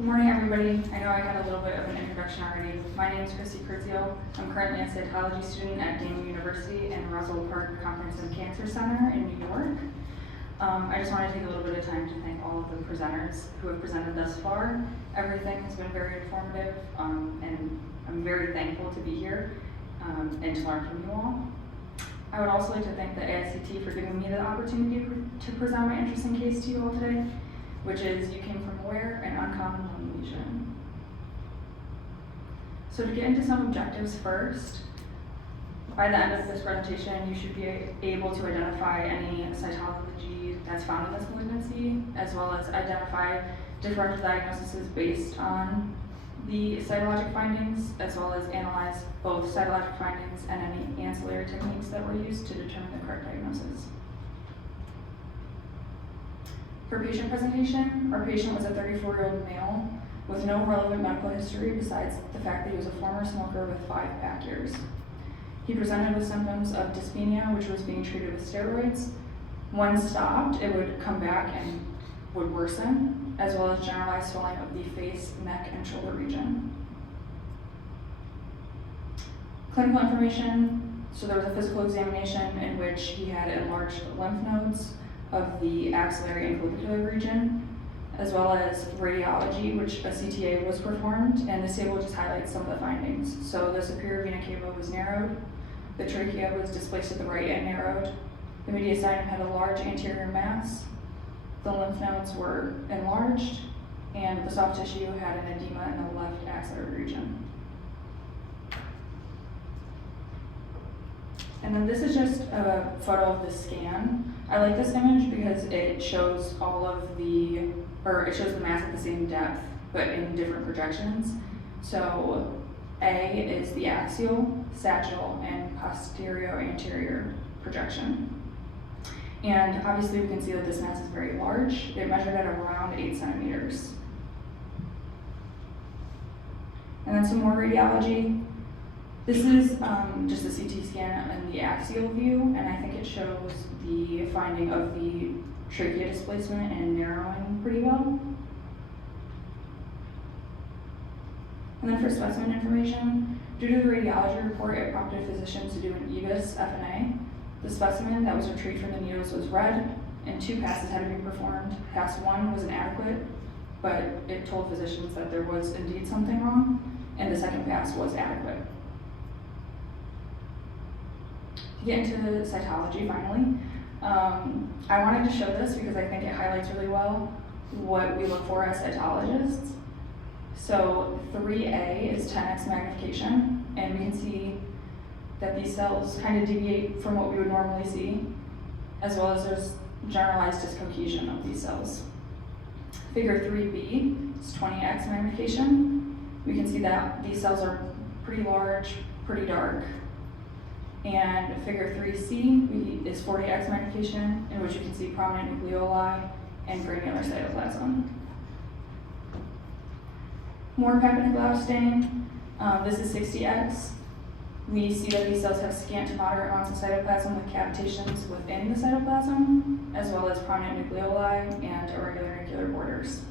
Good morning, everybody. I know I had a little bit of an introduction already. My name is Christy Curzio. I'm currently a cytology student at Daniel University and Roswell Park Conference and Cancer Center in New York. I just want to take a little bit of time to thank all of the presenters who have presented thus far. Everything has been very informative, and I'm very thankful to be here and to learn from you all. I would also like to thank the ASCT for giving me the opportunity to present my interesting case to you all today, which is you came from where? An uncommon lung lesion. So to get into some objectives first, by the end of this presentation, you should be able to identify any cytology that's found in this malignancy, as well as identify differential diagnoses based on the cytologic findings, as well as analyze both cytologic findings and any ancillary techniques that were used to determine the correct diagnosis. For patient presentation, our patient was a 34-year-old male with no relevant medical history besides the fact that he was a former smoker with 5 pack years. He presented with symptoms of dyspnea, which was being treated with steroids. When stopped, it would come back and would worsen, as well as generalized swelling of the face, neck, and shoulder region. Clinical information, so there was a physical examination in which he had enlarged lymph nodes of the axillary and clavicular region, as well as radiology, which a CTA was performed, and this table just highlights some of the findings. So the superior vena cava was narrowed, the trachea was displaced at the right and narrowed, the mediastinum had a large anterior mass, the lymph nodes were enlarged, and the soft tissue had an edema in the left axillary region. And then this is just a photo of the scan. I like this image because it shows it shows the mass at the same depth, but in different projections. So A is the axial, sagittal, and posterior-anterior projection. And obviously we can see that this mass is very large. It measured at around 8 centimeters. And then some more radiology. This is just a CT scan in the axial view, and I think it shows the finding of the trachea displacement and narrowing pretty well. And then for specimen information, due to the radiology report, it prompted physicians to do an EVIS FNA. The specimen that was retrieved from the needles was red, and 2 passes had to be performed. Pass 1 was inadequate, but it told physicians that there was indeed something wrong, and the second pass was adequate. To get into the cytology finally, I wanted to show this because I think it highlights really well what we look for as cytologists. So 3A is 10x magnification, and we can see that these cells kind of deviate from what we would normally see, as well as there's generalized dyscohesion of these cells. Figure 3B is 20x magnification. We can see that these cells are pretty large, pretty dark. And figure 3C is 40x magnification, in which you can see prominent nucleoli and granular cytoplasm. More papineau stain. This is 60x. We see that these cells have scant to moderate amounts of cytoplasm with cavitations within the cytoplasm, as well as prominent nucleoli and irregular nuclear borders.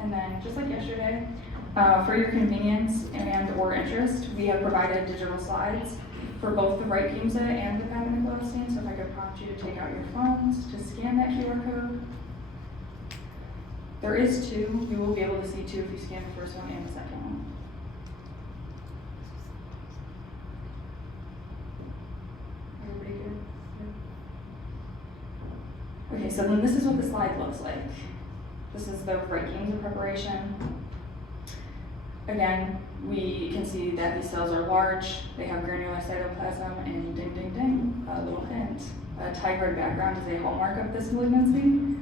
And then, just like yesterday, for your convenience and or interest, we have provided digital slides for both the right Giemsa and the papineau stain. So if I could prompt you to take out your phones to scan that QR code. There is 2. You will be able to see 2 if you scan the first one and the second one. Everybody good? Okay, so then this is what the slide looks like. This is the right Giemsa preparation. Again, we can see that these cells are large, they have granular cytoplasm, and ding, ding, ding, a little hint. A tiger background is a hallmark of this malignancy.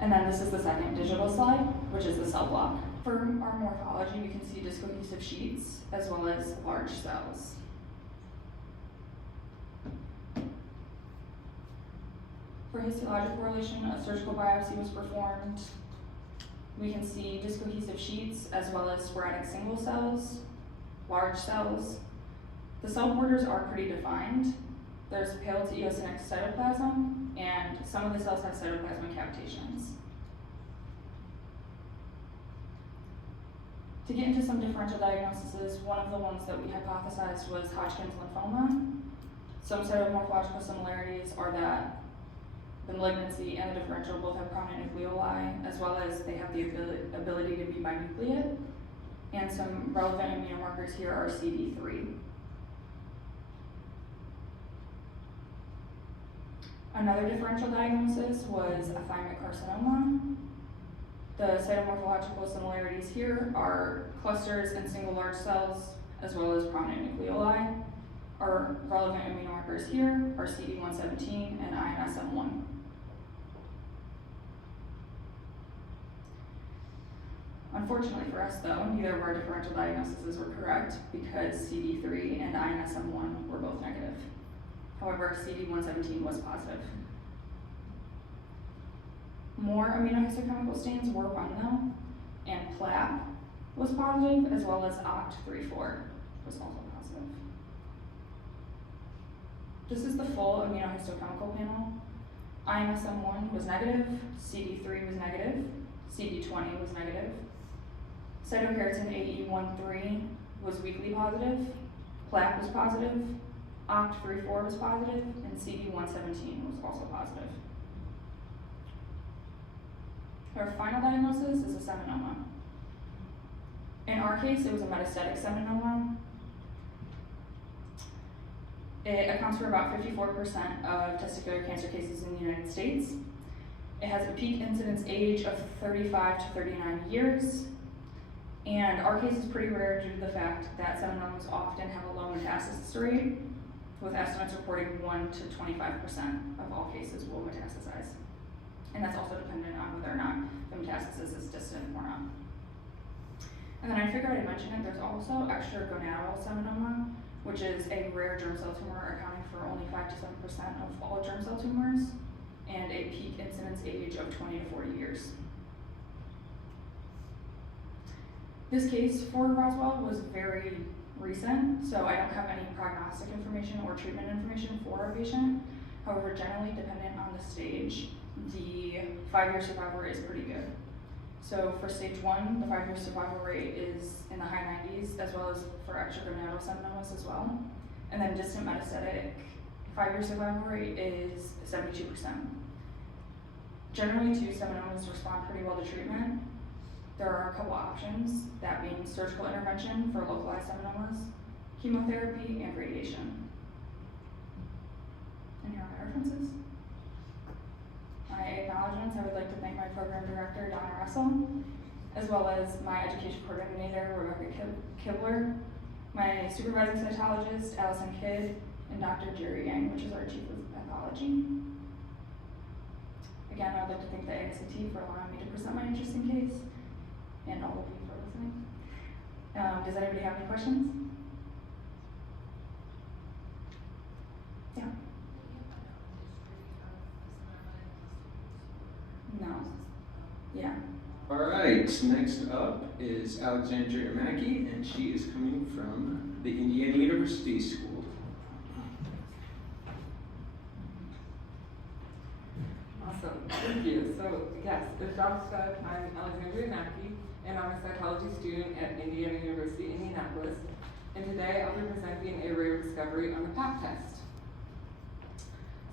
And then this is the second digital slide, which is the cell block. For our morphology, we can see discohesive sheets as well as large cells. For histologic correlation, a surgical biopsy was performed. We can see discohesive sheets as well as sporadic single cells, large cells. The cell borders are pretty defined. there's pale to eosinotic cytoplasm, and some of the cells have cytoplasmic cavitations. To get into some differential diagnoses, one of the ones that we hypothesized was Hodgkin's lymphoma. Some cytomorphological similarities are that the malignancy and the differential both have prominent nucleoli, as well as they have the ability to be binucleate. And some relevant immunomarkers here are CD3. Another differential diagnosis was a thymic carcinoma. The cytomorphological similarities here are clusters and single large cells, as well as prominent nucleoli. Our relevant immunomarkers here are CD117 and INSM1. Unfortunately for us though, neither of our differential diagnoses were correct because CD3 and INSM1 were both negative. However, CD117 was positive. More immunohistochemical stains were run though, and PLAP was positive, as well as OCT34 was also positive. This is the full immunohistochemical panel. INSM1 was negative, CD3 was negative, CD20 was negative. Cytokeratin AE13 was weakly positive, PLAP was positive, OCT34 was positive, and CD117 was also positive. Our final diagnosis is a seminoma. In our case, it was a metastatic seminoma. It accounts for about 54% of testicular cancer cases in the United States. It has a peak incidence age of 35 to 39 years. And our case is pretty rare due to the fact that seminomas often have a low metastasis rate, with estimates reporting 1 to 25% of all cases will metastasize. And that's also dependent on whether or not the metastasis is distant or not. And then I figured I'd mention it, there's also extragonadal seminoma, which is a rare germ cell tumor accounting for only 5 to 7% of all germ cell tumors, and a peak incidence age of 20 to 40 years. This case for Roswell was very recent, so I don't have any prognostic information or treatment information for our patient. However, generally dependent on the stage, the 5-year survival rate is pretty good. So for stage 1, the 5-year survival rate is in the high 90s, as well as for extragonadal seminomas as well. And then distant metastatic 5-year survival rate is 72%. Generally, 2 seminomas respond pretty well to treatment. There are a couple options, that being surgical intervention for localized seminomas, chemotherapy, and radiation. And here are my references. My acknowledgements, I would like to thank my program director, Donna Russell, as well as my education coordinator, Rebecca Kibler, my supervising cytologist, Allison Kidd, and Dr. Jerry Yang, which is our chief of pathology. Again, I would like to thank the ASCT for allowing me to present my interesting case, and all of you for listening. Does anybody have any questions? Yeah. No. Yeah. All right, next up is Alexandria Mackey, and she is coming from the Indiana University School. Awesome, thank you. So yes, as Josh said, I'm Alexandria Mackey, and I'm a psychology student at Indiana University, Indianapolis. And today I'll be presenting a rare discovery on the PAP test.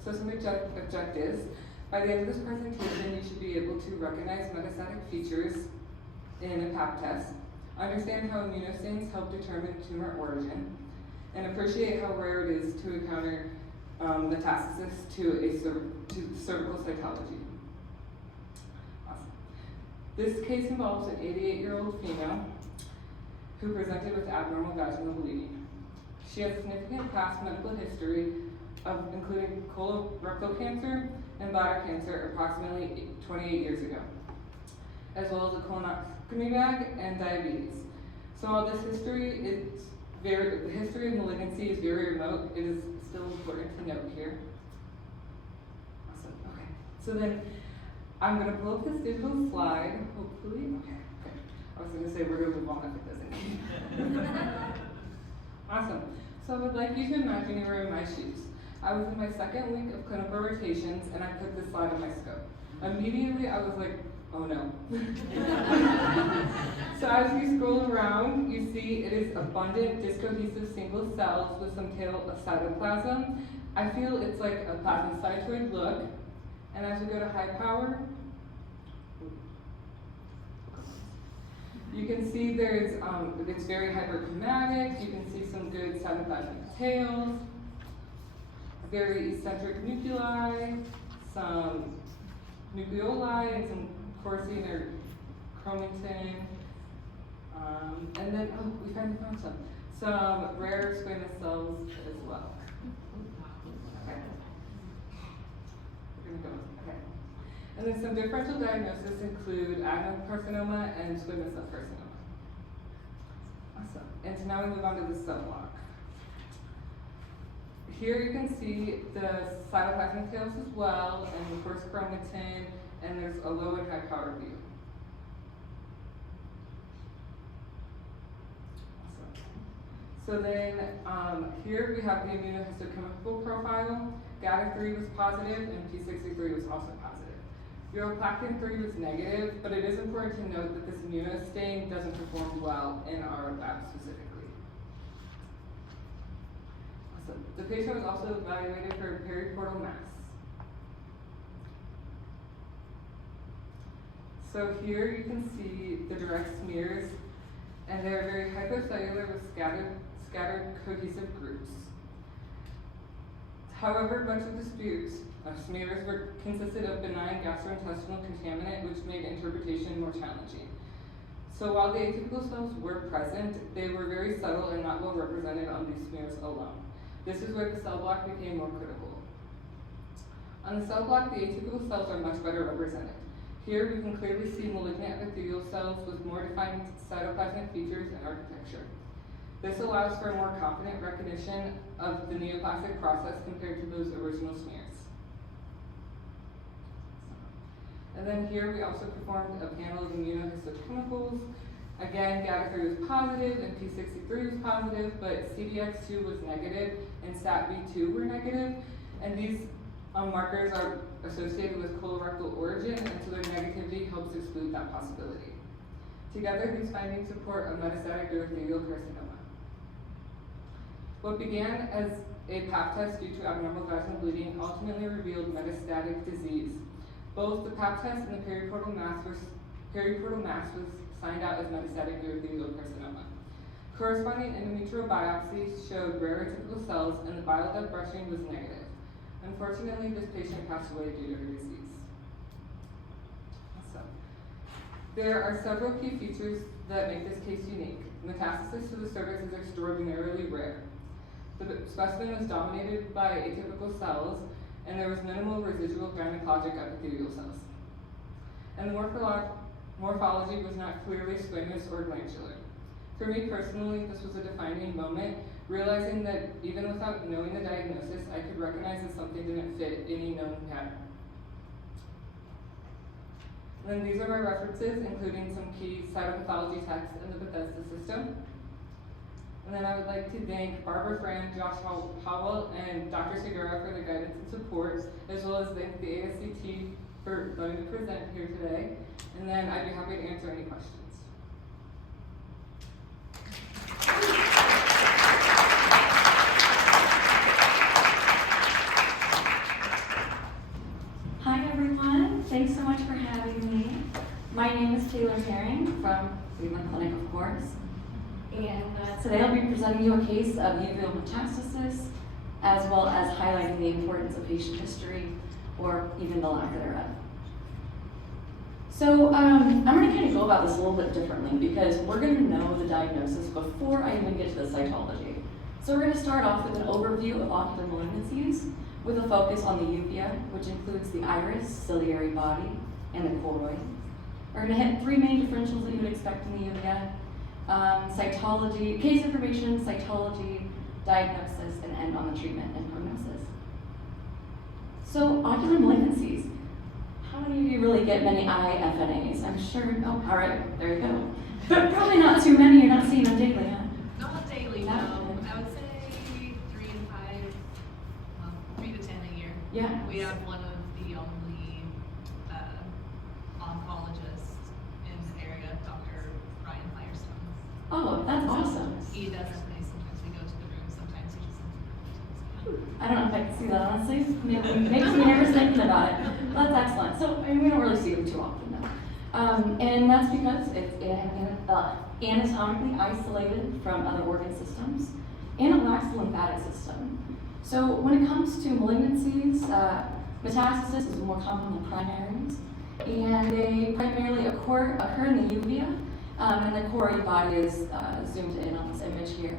So some objectives. By the end of this presentation, you should be able to recognize metastatic features in a PAP test, understand how immunostains help determine tumor origin, and appreciate how rare it is to encounter metastasis to cervical cytology. Awesome. This case involves an 88-year-old female who presented with abnormal vaginal bleeding. She has significant past medical history of including colorectal cancer and bladder cancer approximately 28 years ago, as well as a colonoscopy bag and diabetes. So while this history is the history of malignancy is very remote, it is still important to note here. Awesome, okay. So then I'm gonna pull up this digital slide, hopefully. Okay, good. I was gonna say we're gonna move on if it doesn't. Awesome. So I would like you to imagine you were in my shoes. I was in my second week of clinical rotations and I put this slide on my scope. Immediately I was like, oh no. So as you scroll around, you see it is abundant discohesive single cells with some tail of cytoplasm. I feel it's like a plasmacytoid look. And as we go to high power, you can see it's very hyperchromatic. You can see some good cytoplasmic tails, very eccentric nuclei, some nucleoli, and some porcine or chromatin. And then, we finally found some rare squamous cells as well. Okay. We're gonna go. Okay. And then some differential diagnoses include adenocarcinoma and squamous cell carcinoma. Awesome. And so now we move on to the cell block. Here you can see the cytoplasmic tails as well, and the first chromatin, and there's a low and high power view. So then here we have the immunohistochemical profile. GATA3 was positive and P63 was also positive. Uroplakin 3 was negative, but it is important to note that this immunostain doesn't perform well in our lab specifically. Awesome. The patient was also evaluated for periportal mass. So here you can see the direct smears, and they're very hypocellular with scattered cohesive groups. However, much of the smears consisted of benign gastrointestinal contaminant, which made interpretation more challenging. So while the atypical cells were present, they were very subtle and not well represented on these smears alone. This is where the cell block became more critical. On the cell block, the atypical cells are much better represented. Here we can clearly see malignant epithelial cells with more defined cytoplasmic features and architecture. This allows for a more confident recognition of the neoplastic process compared to those original smears. And then here we also performed a panel of immunohistochemicals. Again, GATA3 was positive and P63 was positive, but CDX2 was negative and SATB2 were negative. And these markers are associated with colorectal origin, and so their negativity helps exclude that possibility. Together, these findings support a metastatic urothelial carcinoma. What began as a pap test due to abnormal vaginal bleeding ultimately revealed metastatic disease. Both the pap test and the periportal mass was signed out as metastatic urothelial carcinoma. Corresponding endometrial biopsies showed rare atypical cells, and the bile duct brushing was negative. Unfortunately, this patient passed away due to her disease. So, there are several key features that make this case unique. Metastasis to the cervix is extraordinarily rare. The specimen was dominated by atypical cells, and there was minimal residual gynecologic epithelial cells. And the morphology was not clearly squamous or glandular. For me personally, this was a defining moment, realizing that even without knowing the diagnosis, I could recognize that something didn't fit any known pattern. And then these are my references, including some key cytopathology texts in the Bethesda system. And then I would like to thank Barbara Fran, Josh Howell, and Dr. Segura for their guidance and support, as well as thank the ASCT for letting me present here today. And then I'd be happy to answer any questions. Hi everyone, thanks so much for having me. My name is Taylor Herring from Cleveland Clinic, of course. And today I'll be presenting you a case of uveal metastasis, as well as highlighting the importance of patient history, or even the lack thereof. So I'm going to kind of go about this a little bit differently, because we're going to know the diagnosis before I even get to the cytology. So we're going to start off with an overview of ocular malignancies, with a focus on the uvea, which includes the iris, ciliary body, and the choroid. We're going to hit three main differentials that you would expect in the uvea: cytology, case information, cytology, diagnosis, and end on the treatment and prognosis. So, ocular malignancies. How many of you really get many IFNAs? I'm sure, oh, all right, there you go. But probably not too many, you're not seeing them daily, huh? Not daily, no. I would say 3 and 5. Yeah. We have one of the only oncologists in the area, Dr. Ryan Firestone. Oh, that's awesome. He does everything. Sometimes we go to the room, sometimes he just. I don't know if I can see that honestly. Makes me nervous thinking about it. That's excellent. So, I mean, we don't really see them too often though. And that's because it's anatomically isolated from other organ systems, and it lacks the lymphatic system. So when it comes to malignancies, metastasis is more common than primaries, and they primarily occur in the uvea, and the core of the body is zoomed in on this image here.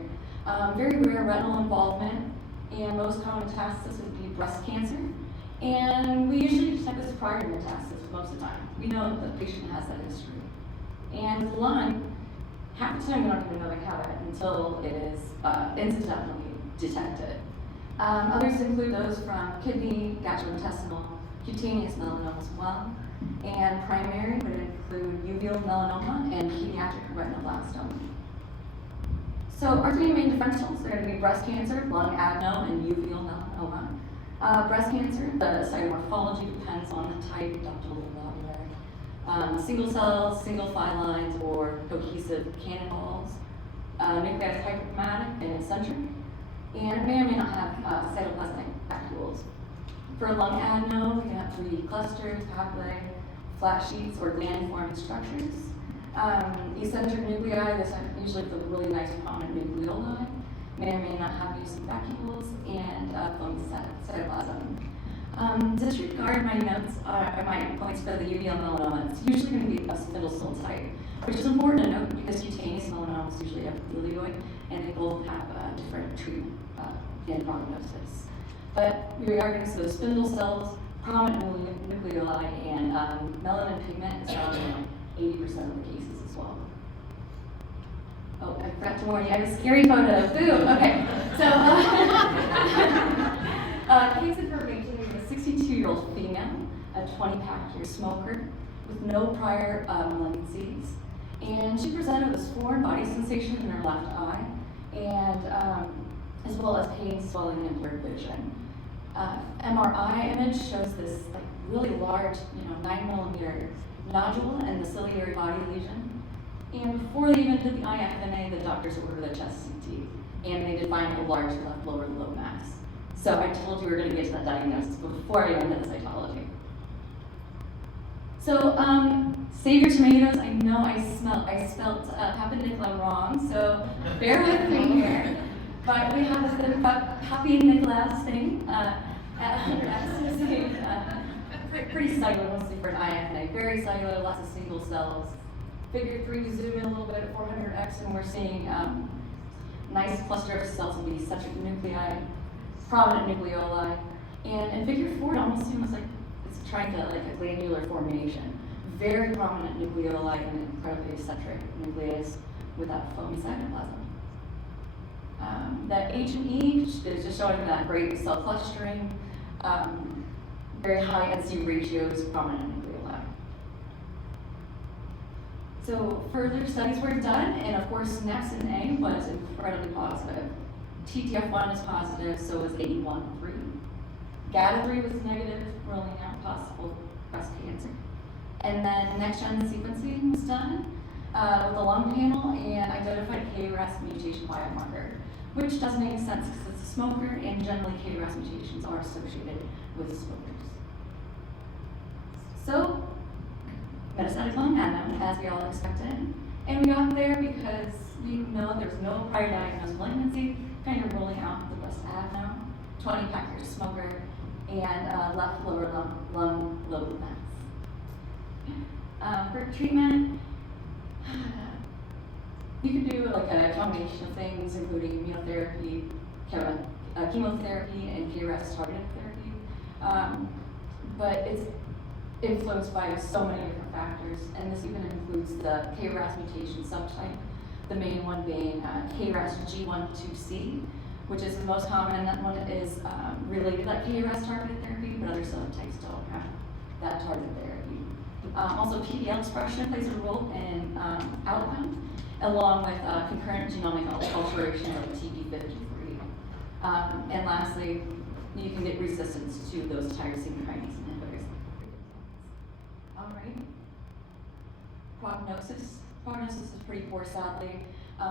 Very rare retinal involvement, and most common metastasis would be breast cancer. And we usually detect this prior to metastasis most of the time. We know that the patient has that history. And with lung, half the time we don't even know they have it until it is incidentally detected. Others include those from kidney, gastrointestinal, cutaneous melanoma as well. And primary would include uveal melanoma and pediatric retinoblastoma. So our three main differentials are going to be breast cancer, lung adeno, and uveal melanoma. Breast cancer, the cytomorphology depends on the type, ductal or lobular. Single cells, single filines, or cohesive cannon balls. Nucleus is hyperchromatic and eccentric, and may or may not have cytoplasmic vacuoles. For lung adeno, we can have 3D clusters, papillae, flat sheets, or gland-forming structures. Eccentric nuclei, this are usually the really nice prominent nucleoli, may or may not have use of vacuoles, and foamy cytoplasm. Disregard my notes, or my points for the uveal melanoma. It's usually going to be a spindle cell type, which is important to note because cutaneous melanoma is usually epithelioid, and they both have different treatment and prognosis. But regarding the spindle cells, prominent nucleoli, and melanin pigment is found in 80% of the cases as well. Oh, I forgot to warn you, I have a scary photo. Boom, okay. So, case information is a 62-year-old female, a 20-pack-year smoker with no prior malignancies. And she presented with foreign body sensation in her left eye, and as well as pain, swelling, and blurred vision. MRI image shows this like really large, 9mm nodule and the ciliary body lesion. And before they even did the IFNA, the doctors ordered a chest CT, and they did find a large left lower lobe mass. So I told you we were going to get to that diagnosis before I even did the cytology. So, save your tomatoes. I know I spelled Papa Nicola wrong, so bear with me here. But we have this Happy Nicolas thing pretty cellular, mostly for an IFNA. Very cellular, lots of single cells. Figure 3, zoom in a little bit at 400x, and we're seeing nice cluster of cells with these eccentric nuclei, prominent nucleoli. And in figure 4, it almost seems like it's trying to like a glandular formation. Very prominent nucleoli and incredibly eccentric nucleus with that foamy cytoplasm. That H&E is just showing that great cell clustering, very high NC ratios, prominent nucleoli. So further studies were done, and of course SNAP-A was incredibly positive. TTF1 is positive, so was AE1/3. GATA3 was negative, ruling out possible breast cancer. And then next-gen sequencing was done with the lung panel and identified KRAS mutation biomarker, which does make sense because it's a smoker, and generally KRAS mutations are associated with smokers. So, metastatic lung adeno, as we all expected. And we got there because we know there's no prior diagnosed malignancy, kind of ruling out the breast adeno, 20-pack-year smoker, and left lower lung lobe mass. For treatment, you could do like a combination of things, including immunotherapy, chemotherapy, and KRAS targeted therapy. But it's influenced by so many different factors, and this even includes the KRAS mutation subtype, the main one being KRAS G12C, which is the most common, and that one is related to that KRAS targeted therapy, but other subtypes don't have that targeted therapy. Also, PDL expression plays a role in outcome, along with concurrent genomic alteration of TP53. And lastly, you can get resistance to those tyrosine kinase inhibitors. All right. Prognosis. Prognosis is pretty poor, sadly,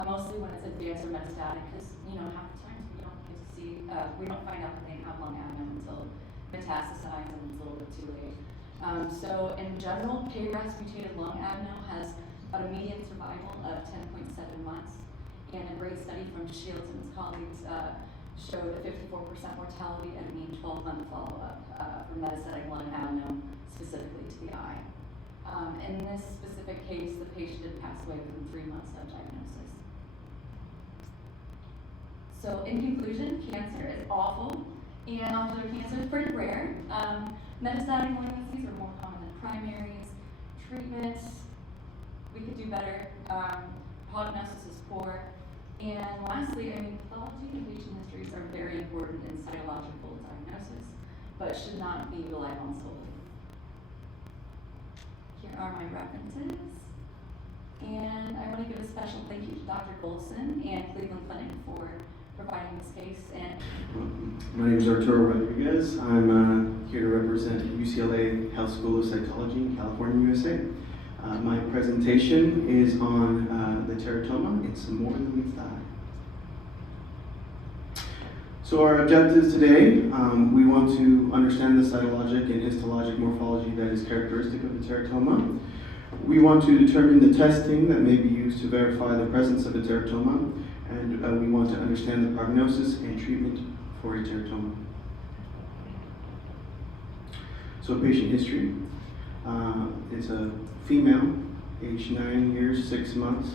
mostly when it's advanced or metastatic, because half the times we don't get to see, we don't find out that they have lung adeno until metastasize, and it's a little bit too late. So in general, KRAS mutated lung adeno has about a median survival of 10.7 months, and a great study from Shields and his colleagues showed a 54% mortality and a mean 12-month follow-up for metastatic lung adeno, specifically to the eye. In this specific case, the patient did pass away within 3 months of diagnosis. So in conclusion, cancer is awful, and ocular cancer is pretty rare. Metastatic malignancies are more common than primaries. Treatment, we could do better. Prognosis is poor. And lastly, pathology and patient histories are very important in cytological diagnosis, but should not be relied on solely. Here are my references. And I want to give a special thank you to Dr. Golson and Cleveland Clinic for providing this case. And my name is Arturo Rodriguez. I'm here to represent UCLA Health School of Cytology in California, USA. My presentation is on the teratoma. It's more than meets the eye. So our objectives today, we want to understand the cytologic and histologic morphology that is characteristic of the teratoma. We want to determine the testing that may be used to verify the presence of a teratoma, and we want to understand the prognosis and treatment for a teratoma. So patient history. It's a female, age 9 years, 6 months,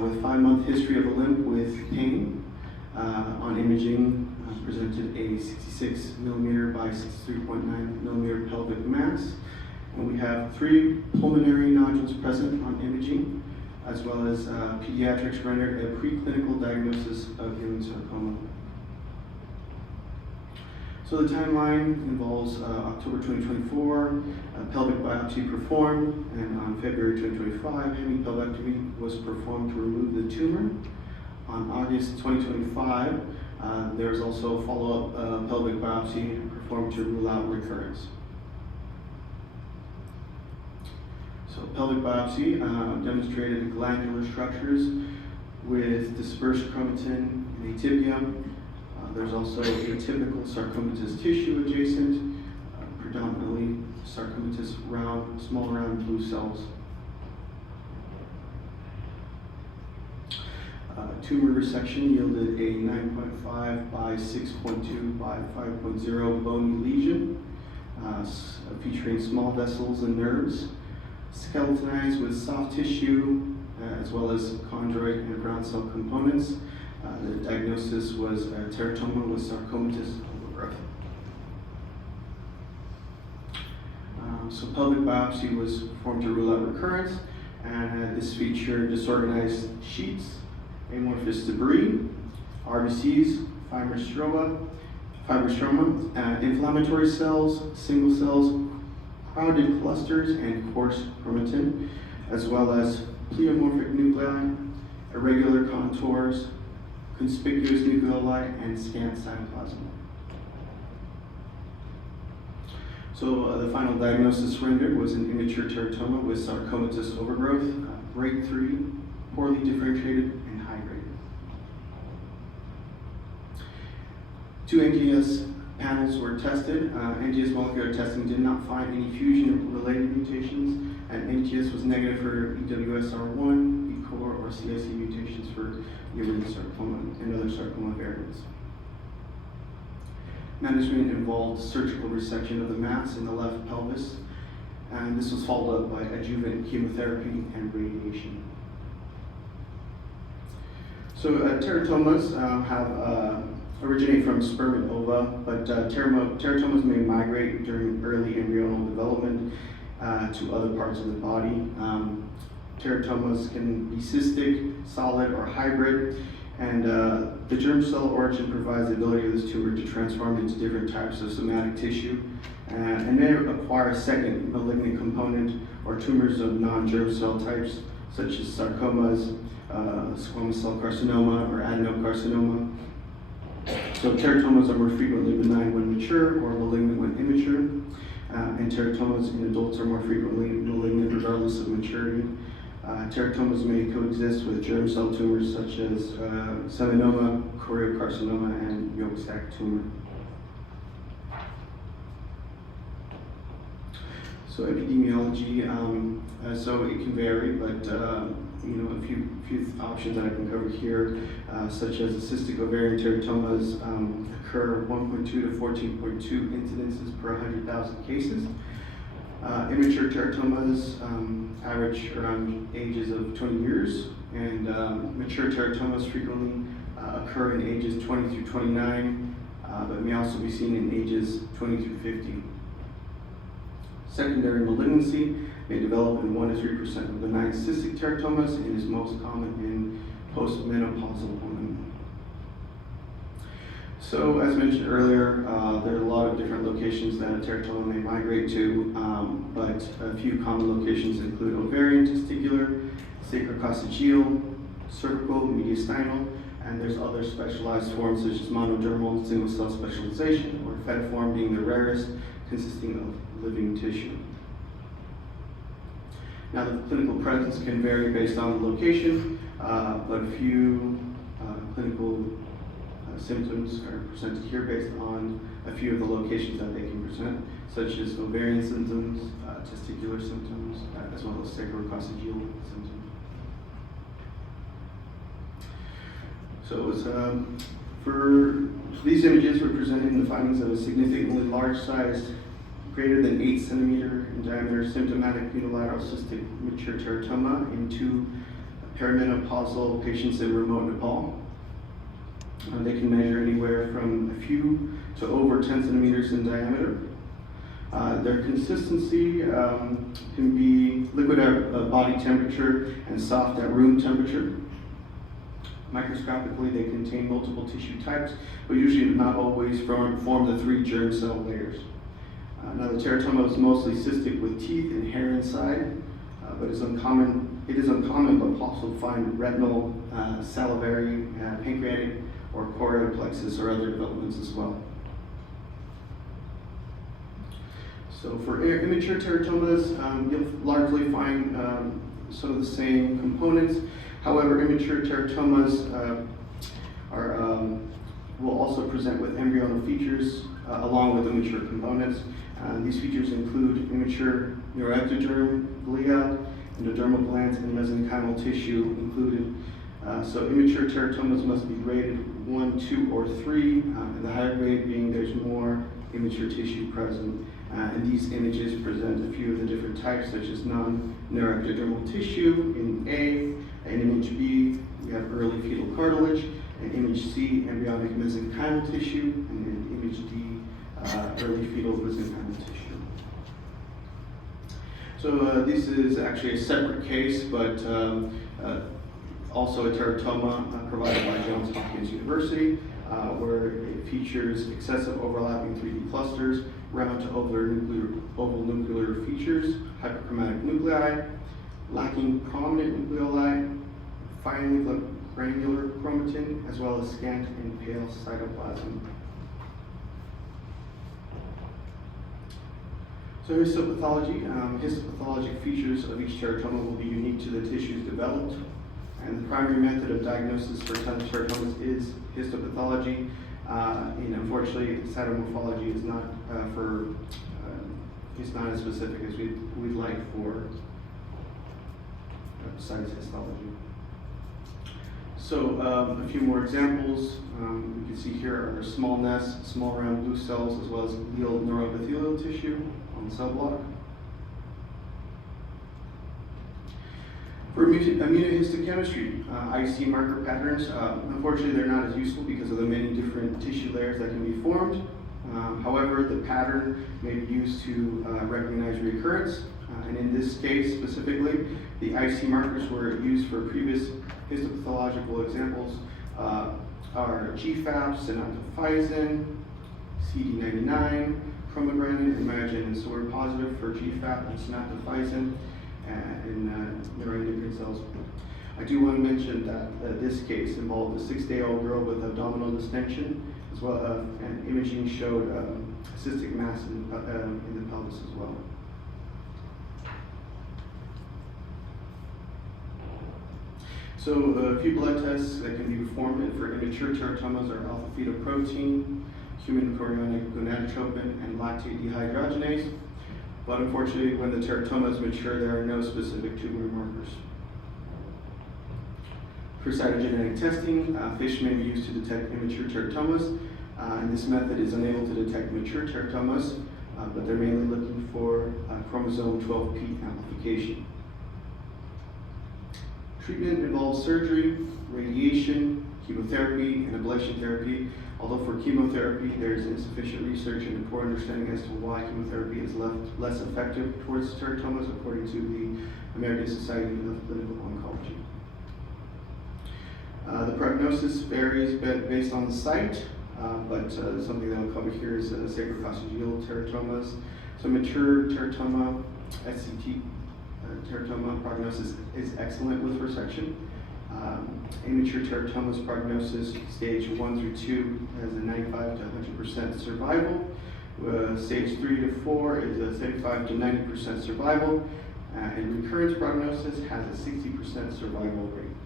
with 5-month history of a limp with pain. On imaging, presented a 66 millimeter by 63.9 millimeter pelvic mass. And we have 3 pulmonary nodules present on imaging, as well as pediatrics rendered a preclinical diagnosis of human sarcoma. So the timeline involves October 2024, a pelvic biopsy performed, and on February 2025, hemipelvectomy was performed to remove the tumor. On August 2025, there was also a follow-up pelvic biopsy performed to rule out recurrence. So pelvic biopsy demonstrated glandular structures with dispersed chromatin in the tibia. There's also atypical sarcomatous tissue adjacent, predominantly sarcomatous round, small round blue cells. Tumor resection yielded a 9.5 by 6.2 by 5.0 bony lesion, featuring small vessels and nerves, skeletonized with soft tissue, as well as chondroid and ground cell components. The diagnosis was a teratoma with sarcomatous overgrowth. So pelvic biopsy was performed to rule out recurrence, and this featured disorganized sheets, amorphous debris, RBCs, fibrostroma, inflammatory cells, single cells, crowded clusters, and coarse chromatin, as well as pleomorphic nuclei, irregular contours, conspicuous nucleoli, and scant cytoplasm. So the final diagnosis rendered was an immature teratoma with sarcomatous overgrowth, grade 3, poorly differentiated, and high grade. 2 NGS panels were tested. NGS molecular testing did not find any fusion-related mutations, and NGS was negative for EWSR1, ECOR, or CIC mutations for Ewing sarcoma and other sarcoma variants. Management involved surgical resection of the mass in the left pelvis, and this was followed up by adjuvant chemotherapy and radiation. So teratomas originate from sperm and ova, but teratomas may migrate during early embryonal development to other parts of the body. Teratomas can be cystic, solid, or hybrid, and the germ cell origin provides the ability of this tumor to transform into different types of somatic tissue, and may acquire a second malignant component or tumors of non-germ cell types, such as sarcomas, squamous cell carcinoma, or adenocarcinoma. So teratomas are more frequently benign when mature or malignant when immature, and teratomas in adults are more frequently malignant regardless of maturity. Teratomas may coexist with germ cell tumors such as seminoma, choriocarcinoma, and yolk sac tumor. So epidemiology, so it can vary, but a few options that I can cover here, such as cystic ovarian teratomas occur 1.2 to 14.2 incidences per 100,000 cases. Immature teratomas average around ages of 20 years, and mature teratomas frequently occur in ages 20 through 29, but may also be seen in ages 20 through 50. Secondary malignancy may develop in 1 to 3% of benign cystic teratomas and is most common in postmenopausal women. So, as mentioned earlier, there are a lot of different locations that a teratoma may migrate to, but a few common locations include ovarian, testicular, sacrococcygeal, cervical, mediastinal, and there's other specialized forms such as monodermal, single cell specialization, or fetiform being the rarest, consisting of living tissue. Now, the clinical presence can vary based on the location, but a few clinical symptoms are presented here based on a few of the locations that they can present, such as ovarian symptoms, testicular symptoms, as well as sacrococcygeal symptoms. So for these images, we're presenting the findings of a significantly large-sized, greater than 8 centimeter in diameter symptomatic unilateral cystic mature teratoma in 2 perimenopausal patients in remote Nepal. They can measure anywhere from a few to over 10 centimeters in diameter. Their consistency can be liquid at body temperature and soft at room temperature. Microscopically, they contain multiple tissue types, but usually not always form the 3 germ cell layers. Now, the teratoma is mostly cystic with teeth and hair inside, but it is uncommon but possible to find retinal, salivary, pancreatic, or choroid plexus or other developments as well. So for immature teratomas, you'll largely find some of the same components. However, immature teratomas will also present with embryonal features along with the mature components. These features include immature neuroectoderm, glia, endodermal glands, and mesenchymal tissue included. So immature teratomas must be graded 1, 2, or 3, and the higher grade being there's more immature tissue present. And these images present a few of the different types, such as non-neuroectodermal tissue in A, and image B, we have early fetal cartilage, and image C, embryonic mesenchymal tissue, and then image D, early fetal mesenchymal tissue. So this is actually a separate case, but also a teratoma provided by Johns Hopkins University, where it features excessive overlapping 3D clusters, round to oval nuclear features, hyperchromatic nuclei, lacking prominent nucleoli, finely granular chromatin, as well as scant and pale cytoplasm. So histopathology. Histopathologic features of each teratoma will be unique to the tissues developed, and the primary method of diagnosis for teratomas is histopathology. And unfortunately, cytomorphology is not it's not as specific as we'd like for besides histology. So a few more examples. We can see here are small nests, small round blue cells, as well as glial neuroepithelial tissue on the cell block. For immunohistochemistry, IC marker patterns, unfortunately they're not as useful because of the many different tissue layers that can be formed. However, the pattern may be used to recognize recurrence. And in this case specifically, the IC markers were used for previous histopathological examples are GFAP, synaptophysin, CD99, chromogranin, and myogenin. So we're positive for GFAP and synaptophysin in neuroendocrine cells. I do want to mention that this case involved a 6-day-old girl with abdominal distension, as as well, and imaging showed cystic mass in the pelvis as well. So a few blood tests that can be performed for immature teratomas are alpha-fetoprotein, human chorionic gonadotropin, and lactate dehydrogenase. But unfortunately, when the teratoma is mature, there are no specific tumor markers. For cytogenetic testing, FISH may be used to detect immature teratomas, and this method is unable to detect mature teratomas, but they're mainly looking for chromosome 12p amplification. Treatment involves surgery, radiation, chemotherapy, and ablation therapy. Although for chemotherapy, there is insufficient research and a poor understanding as to why chemotherapy is less effective towards teratomas, according to the American Society of Clinical Oncology. The prognosis varies based on the site, but something that I'll cover here is sacrococcygeal teratomas. So mature teratoma, ASCT teratoma prognosis is excellent with resection. Immature teratomas prognosis stage 1 through 2 has a 95 to 100% survival. Stage 3 to 4 is a 75 to 90% survival. And recurrence prognosis has a 60% survival rate.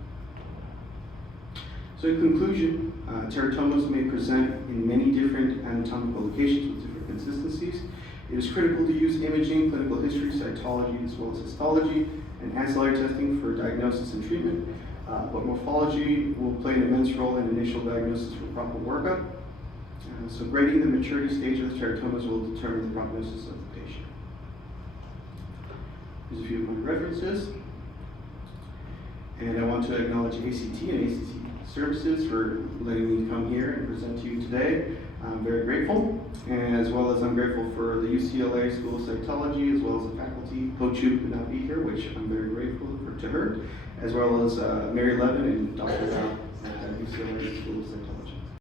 So in conclusion, teratomas may present in many different anatomical locations with different consistencies. It is critical to use imaging, clinical history, cytology, as well as histology, and ancillary testing for diagnosis and treatment. But morphology will play an immense role in initial diagnosis for proper workup. So grading the maturity stage of the teratomas will determine the prognosis of the patient. Here's a few of my references. And I want to acknowledge ACT and ACT services for letting me come here and present to you today. I'm very grateful, and as well as I'm grateful for the UCLA School of Cytology, as well as the faculty. Coach Yu could not be here, which I'm very grateful to her, as well as Mary Levin and Dr. Val at the UCLA School of Cytology.